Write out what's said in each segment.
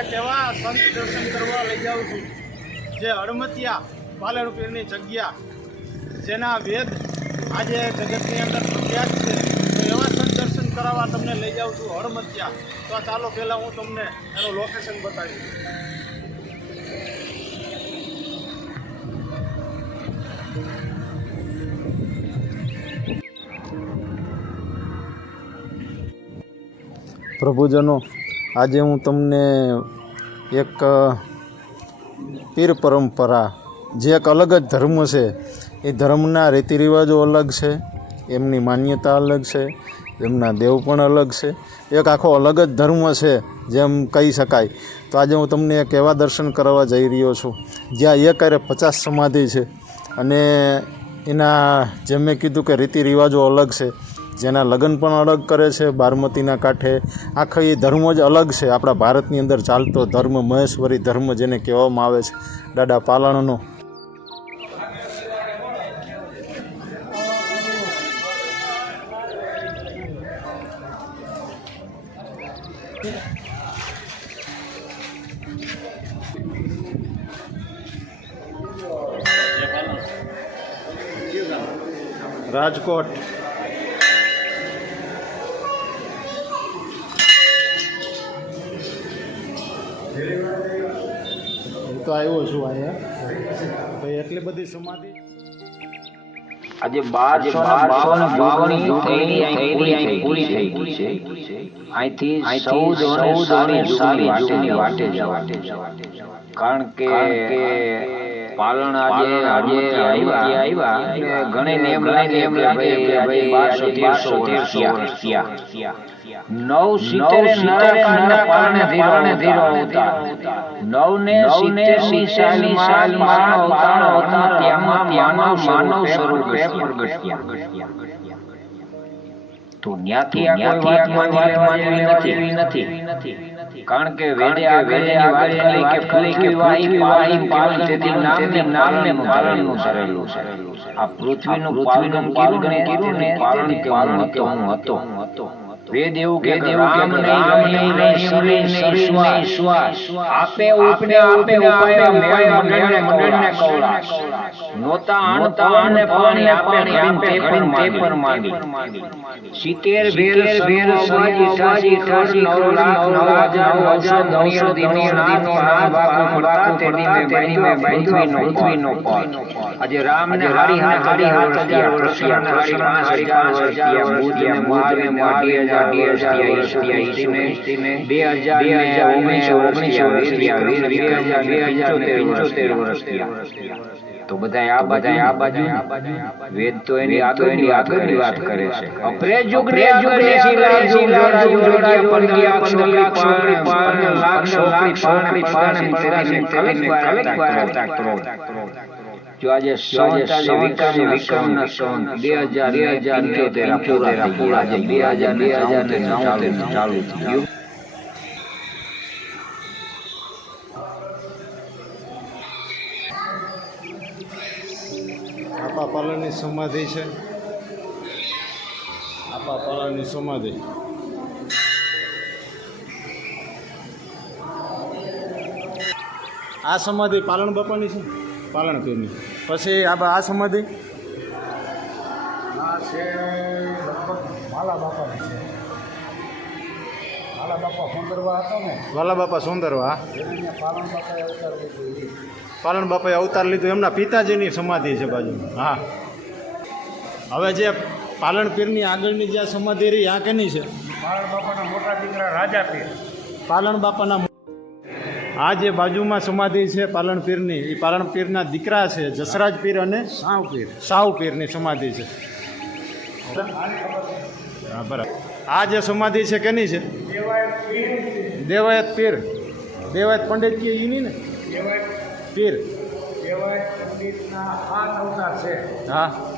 એક એવા સંત દર્શન કરવા લઈ જાઉં છું, જે હડમતિયા પાલણ પીરની જગ્યા, જેના વેદ આજે જગતની અંદર પ્રખ્યાત છે. તો એવા સંત દર્શન કરાવવા તમને લઈ જાઉં છું હડમતિયા તો ચાલો પહેલાં હું તમને એનું લોકેશન બતાવીશ. પ્રભુજનો, આજે હું તમને એક પીર પરંપરા, જે એક અલગ જ ધર્મ છે. એ ધર્મના રીતિ રિવાજો અલગ છે, એમની માન્યતા અલગ છે, એમના દેવ પણ અલગ છે. એક આખો અલગ જ ધર્મ છે, જેમ કહી શકાય. તો આજે હું તમને એક એવા દર્શન કરવા જઈ રહ્યો છું, જ્યાં એક અરે પચાસ સમાધિ છે. અને એના, જેમ મેં કીધું કે રીતિ રિવાજો અલગ છે જેના લગ્ન પણ અલગ કરે છે, બારમતીના કાંઠે. આખો એ ધર્મ જ અલગ છે. આપણા ભારતની અંદર ચાલતો ધર્મ, મહેશ્વરી ધર્મ જેને કહેવામાં આવે છે. દાદા પાલણનો. રાજકોટ. તો આવ્યો છું અહીંયા. તો એટલી બધી સમાધિ આજે બારસો બાવન બાવન થયેલી પૂરી થઈ ગઈ છે અહીંથી ચૌદ અને સારી સારી વાટે જવા. કારણ કે પાલણ આજે આજે આવ્યા. ઘણે એમ લાગે એમ લાગે કે ભાઈ બારસો તેરસો વર્ષ થયા. નવ સિત્તેર સિત્તેર કાળના પાલણે ધીરો અવતાર નવ ને સિત્તેરની સાલની સાલમાં અવતાર અવતાર તેમાં માનવ માનવ સ્વરૂપે પ્રગટ્યા તો ન્યાથી આ કોઈ વાત માની લેવા નથી. કારણ કે વેદે આ વેદેની વાત કરી કે પૃથ્વી વાઈ વાઈ પાલન તેથી નામની નામને પાલનનું સરેલું છે. આ પૃથ્વીનું પૃથ્વીનું પાલન કર્યું ને પાલન કે હું હતો? હું હતો? વેદ એવું કે રામ નહીં નહીં આપે ઉપને આપે ઉપાય મેળ મંડળને નોતા આણતા આને પાણી આપે ઘડીને તે તે પણ માંડી. સિત્તેર વેર વેર સાજી સાજી ઠાસી નવ લાખ નવ હજાર હજાર દોણિયો દીનો નાનો નાથ બાકો પડતા તે દીમે બની મે પૃથ્વીનો પૃથ્વીનો પાટ આજે રામ ને હારી હાથ હારી હાથ હજાર પાંચ માટી હજાર ડી હજાર બે હજાર બે હજાર ઓગણીસો ઓગણીસો વીર હજાર બે હજાર પંચોતેર વર્ષિયા તો બધા આ બધા આ બાજુ વેદ તો એની આગળની આગળની વાત કરે છે. અપરે જુગ ને જુગ ને શિલા જુગ જોડા જુગ જોડા પંદર લાખ સોકડી પાણ લાખ સોકડી પાણ પાણ તેરાને કલક કલક વારતા ક્રોધ. જો આજે સંવત વિક્રમ વિક્રમ ના સંવત બે હજાર બે હજાર પંચોતેર પૂરા પૂરા આજે બે હજાર બે હજાર ને ચાલુ થયું પાલનની સમાધિ છે. આપા પાલનની સમાધિ. આ સમાધિ પાલન બાપાની છે? પાલન પીરની પછી આ આ સમાધિ? આ છે માલા બાપાની છે. બાપા સુંદરવા હતો ને વાલા બાપા સુંદરવા? પાલન બાપાએ અવતાર લીધો એ. બાપાએ અવતાર લીધું એમના પિતાજીની સમાધિ છે બાજુ હા. હવે જે પાલનપીરની આગળની જે આ સમાધિ રહી આ કેની છે? પાલન બાપાના મોટા દીકરા રાજા પીર. પાલણ બાપાના આ જે બાજુમાં સમાધિ છે પાલણ પીરની એ પાલણ પીરના દીકરા છે જસરાજ પીર અને સાવ પીર. સાવ પીરની સમાધિ છે. બરાબર. આ જે સમાધિ છે કેની છે? દેવાયત પીર. દેવાયત પંડિત કે એની ને પીર. દેવાયત પંડિતના આ અવતાર છે. હા.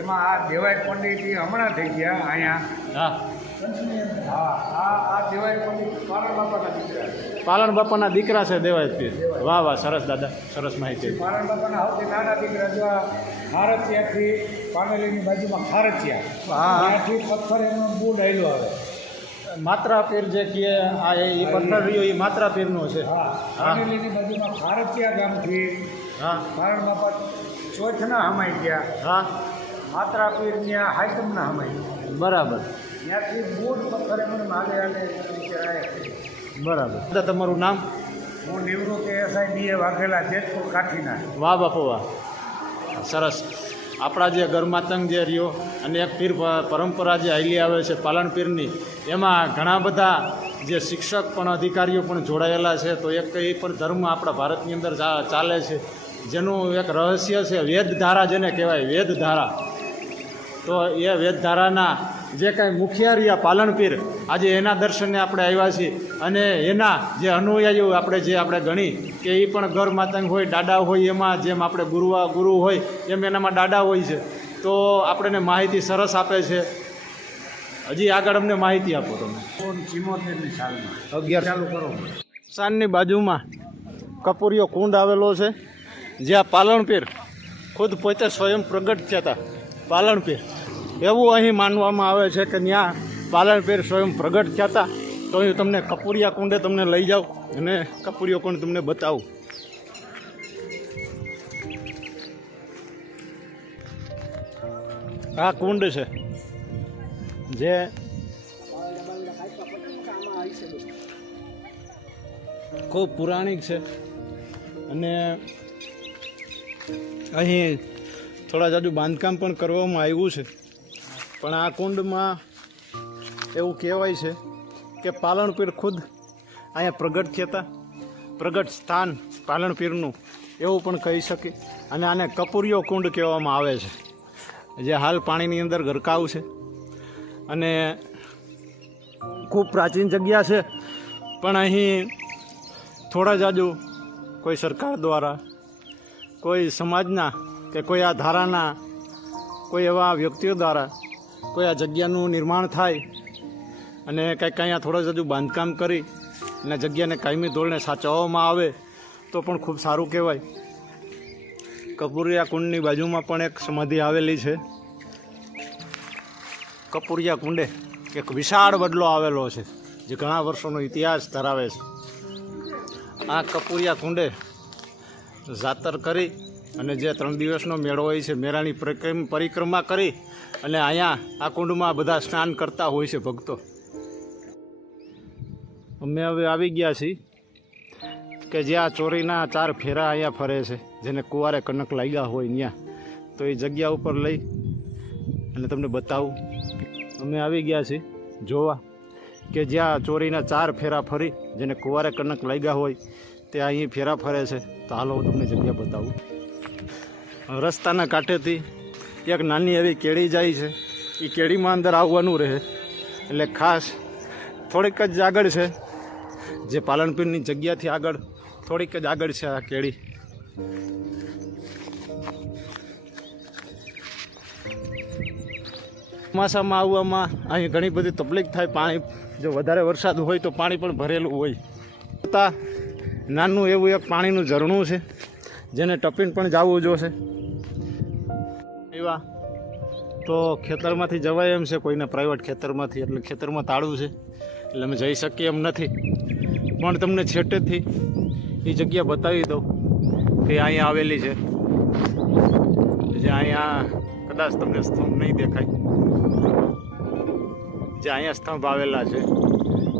એમાં આ દેવાય પંડિત હમણાં થઈ ગયા અહીંયા. હા. હા આ આ દેવાય પંડિત પાલન બાપાના દીકરા છે. પાલણ બાપાના દીકરા છે દેવાય પીર વાહ વાહ સરસ દાદા સરસ માહિતી. પાલન બાપાના સૌથી નાના દીકરા જો ખારચિયાથી પાનેલીની બાજુમાં ખારચિયા હા. ત્યાંથી પથ્થર એનો બૂટ આવેલો આવે. માત્રા પીર જે કહે આ એ એ. પથ્થર રહ્યો એ માત્રા પીરનો છે. હા રાણીલીની બાજુમાં ખારતિયા ગામથી હા. પારણમાં બાપા ચોથના હમાઈ ગયા. હા. માત્રા પીર ત્યાં હાઈતમના હમાઈ બરાબર. ત્યાંથી મૂળ પથ્થરે મને માગે બરાબર. દાદા તમારું નામ? હું નિવૃત્ત એસઆઈ વાઘેલા જેતપુર કાઠીના. વાહ બાપુ વાહ. સરસ. આપણા જે ગરમાતંગ જે રહ્યો અને એક પીર પરંપરા જે હાલી આવે છે પાલન પીરની એમાં ઘણા બધા જે શિક્ષક પણ અધિકારીઓ પણ જોડાયેલા છે. તો એક એ પણ ધર્મ આપણા ભારતની અંદર ચાલે છે. જેનું એક રહસ્ય છે વેદધારા જેને કહેવાય વેદધારા. તો એ વેદધારાના જે કાંઈ મુખિયા રહ્યા પાલનપીર આજે એના દર્શને આપણે આવ્યા છીએ અને એના જે અનુયાયીઓ આપણે જે આપણે ગણી કે એ પણ ઘર માતંગ હોય દાડા હોય એમાં જેમ આપણે ગુરુવા ગુરુ હોય એમ એનામાં દાડા હોય છે. તો આપણને માહિતી સરસ આપે છે. હજી આગળ અમને માહિતી આપો તમે. અગિયાર. ચાલુ કરો. સાનની બાજુમાં કપૂરીયો કુંડ આવેલો છે જ્યાં પાલણપીર ખુદ પોતે સ્વયં પ્રગટ થયા હતા. પાલણપીર એવું અહીં માનવામાં આવે છે કે ત્યાં પાલનપીર સ્વયં પ્રગટ થયા હતા. તો હું તમને કપૂરિયા કુંડે તમને લઈ જાઉં અને કપૂરિયો કુંડ તમને બતાવું. આ કુંડ છે. જે ખૂબ પુરાણિક છે. અને અહીં થોડા જાજુ બાંધકામ પણ કરવામાં આવ્યું છે. પણ આ કુંડમાં એવું કહેવાય છે કે પાલણપીર ખુદ અહીંયા પ્રગટ થતા પ્રગટ સ્થાન પાલણપીરનું એવું પણ કહી શકે. અને આને કપૂરિયો કુંડ કહેવામાં આવે છે. જે હાલ પાણીની અંદર ગરકાવ છે. અને ખૂબ પ્રાચીન જગ્યા છે. પણ અહીં થોડા જાજુ કોઈ સરકાર દ્વારા, કોઈ સમાજના કે કોઈ આ ધારાના, કોઈ એવા વ્યક્તિઓ દ્વારા કોઈ આ જગ્યાનું નિર્માણ થાય અને કંઈક અહીંયા થોડા હજુ બાંધકામ કરી અને જગ્યાને કાયમી ધોરણે સાચવવામાં આવે, તો પણ ખૂબ સારું કહેવાય. કપૂરિયા કુંડની બાજુમાં પણ એક સમાધિ આવેલી છે. કપૂરિયા કુંડે એક વિશાળ બદલો આવેલો છે, જે ઘણા વર્ષોનો ઇતિહાસ ધરાવે છે. આ કપૂરિયા કુંડે જાતર કરી અને જે ત્રણ દિવસનો મેળો હોય છે, મેળાની પરિક્રમ- કરી અને અહીંયા આ કુંડમાં બધા સ્નાન કરતા હોય છે ભક્તો. અમે હવે આવી ગયા છીએ કે જ્યાં ચોરીના ચાર ફેરા અહીંયા ફરે છે, જેને કુવારે કનક લાગ્યા હોય ત્યાં તો એ જગ્યા ઉપર લઈ અને તમને બતાવું. અમે આવી ગયા છીએ જોવા કે જ્યાં ચોરીના ચાર ફેરા ફરી, જેને કુવારે કનક લાગ્યા હોય તે અહીં ફેરા ફરે છે. તો હાલો હું તમને જગ્યા બતાવું. રસ્તાના કાંઠેથી એક નાની એવી કેળી જાય છે. એ કેળીમાં અંદર આવવાનું રહે. એટલે ખાસ થોડીક જ આગળ છે. જે પાલનપુરની જગ્યાથી આગળ થોડીક જ આગળ છે આ કેળી. ચોમાસામાં આવવામાં અહીં ઘણી બધી તકલીફ થાય. પાણી જો વધારે વરસાદ હોય તો પાણી પણ ભરેલું હોય. છતાં નાનું એવું એક પાણીનું ઝરણું છે. જેને ટપીને પણ જવું જોશે. એવા. તો ખેતરમાંથી જવાય એમ છે, કોઈને પ્રાઇવેટ ખેતરમાંથી, એટલે ખેતરમાં તાળું છે. એટલે અમે જઈ શકીએ એમ નથી. પણ તમને છેટેથી એ જગ્યા બતાવી દઉં કે અહીંયા આવેલી છે. જે અહીંયા કદાચ તમને સ્તંભ નહીં દેખાય. જે અહીંયા સ્તંભ આવેલા છે.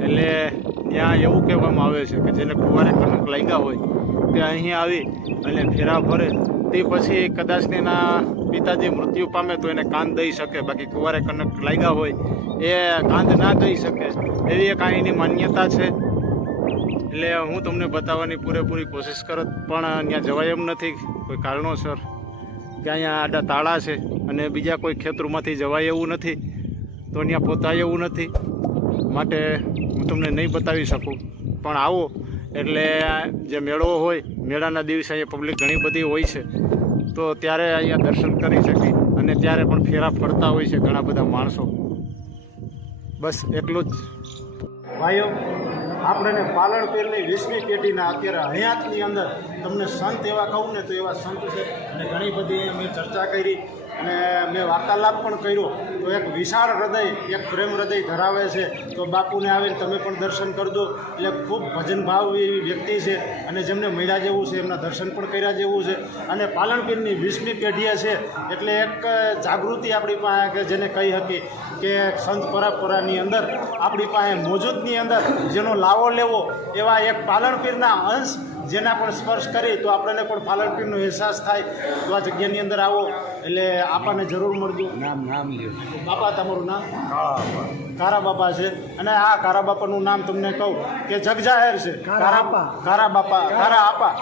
એટલે ત્યાં એવું કહેવામાં આવે છે કે જેને કુવારે કણક લાગ્યા હોય તે અહીં આવી અને ફેરા ફરે. તે પછી કદાચ એના પિતાજી મૃત્યુ પામે તો એને કાન દઈ શકે. બાકી કુવારે કનક લાગ્યા હોય એ કાંદ ના દઈ શકે. એવી એક અહીંની માન્યતા છે. એટલે હું તમને બતાવવાની પૂરેપૂરી કોશિશ કરત, પણ અહીંયા જવાય એમ નથી. કોઈ કારણોસર કે અહીંયા આડા તાળા છે અને બીજા કોઈ ખેતરોમાંથી જવાય એવું નથી. તો અહીંયા પોતાય એવું નથી. માટે હું તમને નહીં બતાવી શકું. પણ આવો, એટલે જે મેળો હોય મેળાના દિવસે અહીંયા પબ્લિક ઘણી બધી હોય છે. તો ત્યારે અહીંયા દર્શન કરી શકી અને ત્યારે પણ ફેરા ફરતા હોય છે ઘણા બધા માણસો. બસ એટલું જ. ભાઈઓ આપણે પાલણ વીસમી પેઢીના અત્યારે હયાતની અંદર તમને સંત એવા કહું ને તો એવા સંત છે. અને ઘણી બધી અમે ચર્ચા કરી. અને મેં વાર્તાલાપ પણ કર્યો. તો એક વિશાળ હૃદય, એક પ્રેમ હૃદય ધરાવે છે. તો બાપુને આવીને તમે પણ દર્શન કરજો. એટલે ખૂબ ભજન ભાવ એવી વ્યક્તિ છે અને જેમને મળ્યા જેવું છે, એમના દર્શન પણ કર્યા જેવું છે. અને પાલનપીરની વીસમી પેઢીએ છે. એટલે એક જાગૃતિ આપણી પાસે કે જેને કહી હતી કે સંત પરંપરાની અંદર, આપણી પાસે મોજૂદની અંદર જેનો લાવો લેવો એવા એક પાલનપીરના અંશ જેના પણ સ્પર્શ કરી તો આપણને પણ ફાલણપીરનો અહેસાસ થાય. તો આ જગ્યાની અંદર આવો એટલે આપણને જરૂર મળજો. નામ નામ બાપા તમારું નામ? કારા બાપા છે. અને આ કારા બાપાનું નામ તમને કહું કે જગ જાહેર છે. કારા કારા બાપા કારા આપા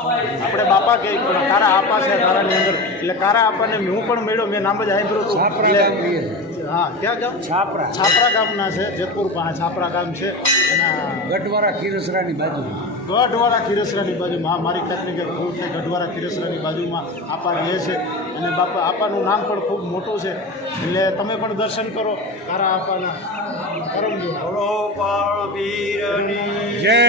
આપણે બાપા કે પણ કારા આપા છે કારાની અંદર. એટલે કારા આપાને હું પણ મળ્યો. મેં નામ જ સાંભળ્યું હતું. હા ક્યાં ગામ? છાપરા. છાપરા ગામના છે. જેતપુર પાસે છાપરા ગામ છે. અને ગઢવારા ખીરસરાની બાજુ. ગઢવાળા ખીરસરાની બાજુમાં મારી ખ્યાલની કે ખૂબ છે ગઢવાળા ખીરસરાની બાજુમાં આપા રહે છે અને બાપા આપાનું નામ પણ ખૂબ મોટું છે. એટલે તમે પણ દર્શન કરો તારા આપાના. કરમજો જય.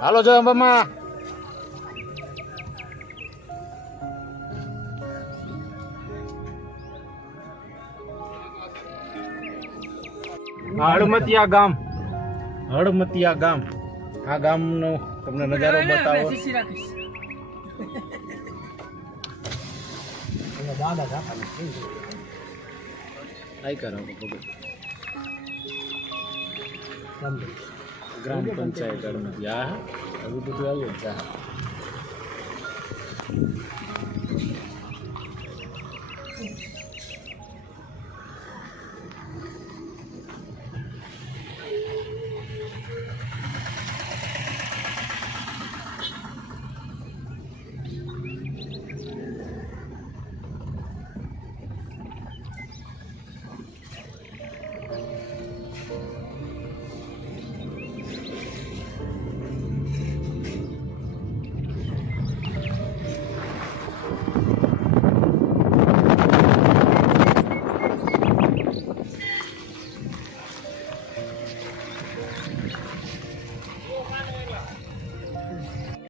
હાલો જો અંબામાં. હળમતિયા ગામ. હળમતિયા ગામ. આ ગામનો તમને નજારો બતાવો. દાદા આઈ કરો સમજો ગ્રામ પંચાયત હળમતિયા આ બધું આવ્યું જ જા